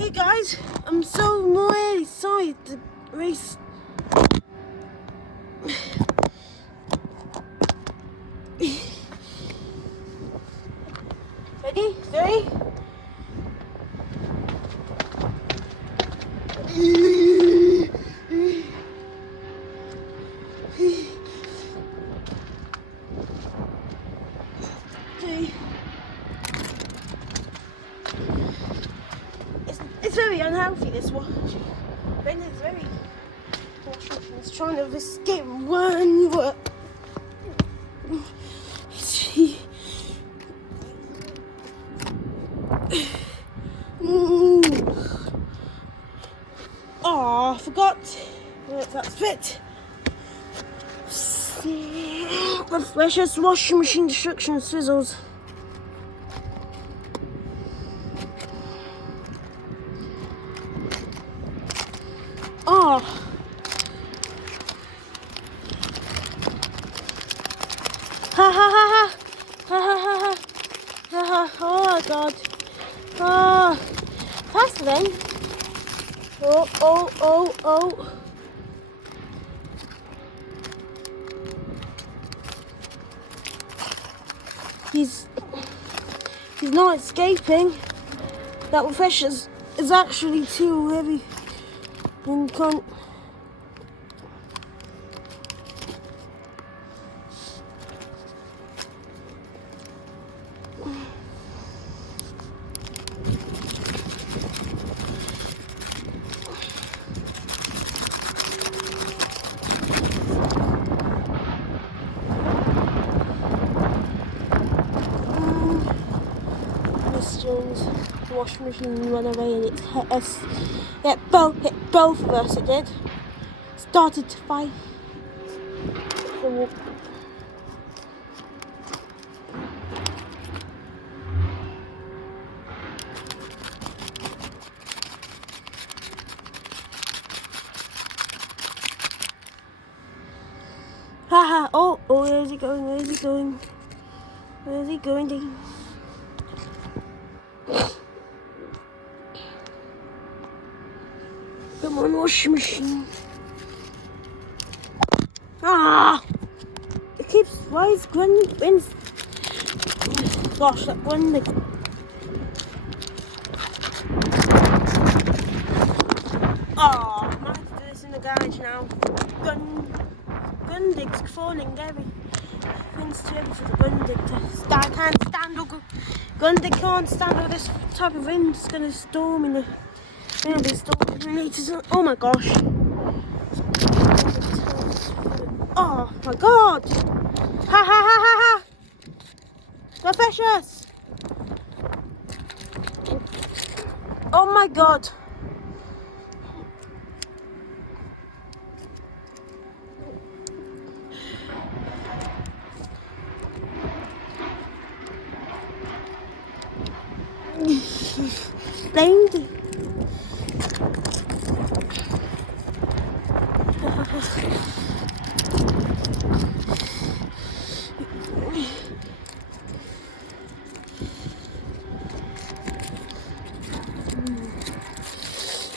Hey guys, I'm so really sorry to race. Ready? 3. It's very unhealthy, this wash. Ben is very washing. He's trying to escape one work. Oh, I forgot. That's fit. Refreshers, washing machine destruction, Swizzles. Oh. Ha ha ha ha. Ha ha ha ha. Ha ha. Oh my god. Ah. Faster then. Oh, oh, oh, oh. He's not escaping. That refresher is actually too heavy and can't. The washing machine went away and it hit us. It both of us. It did. Started to fight. Haha! Oh, where's he going? Where's he going? Where's he going? Come on, washing machine. Ah! It keeps. Why is Gwen? Gosh, that Gwen. Oh, I might have to do this in the garage now. Gundig's falling, everything's too heavy for the Gundig to stand. I can't stand all. Gundig can't stand all this type of wind. It's gonna storm in the. Maybe storm. Oh my gosh. Oh my god. Ha ha ha ha ha. Refreshers. Oh my god. Blamed.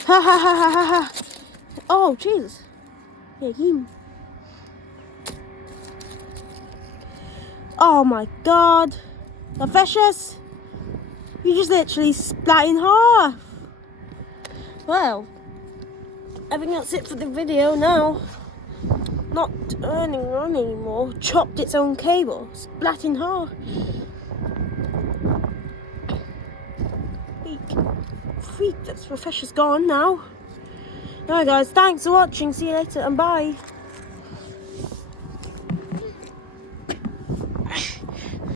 Ha ha ha ha ha ha. Oh Jesus. Yeah, him. Oh my god. The fishes. You just literally splat in half. Well, I think that's it for the video now. Not earning on anymore. Chopped its own cable. Splat in half. Freak, that's refresher's gone now. Alright guys, thanks for watching. See you later and bye.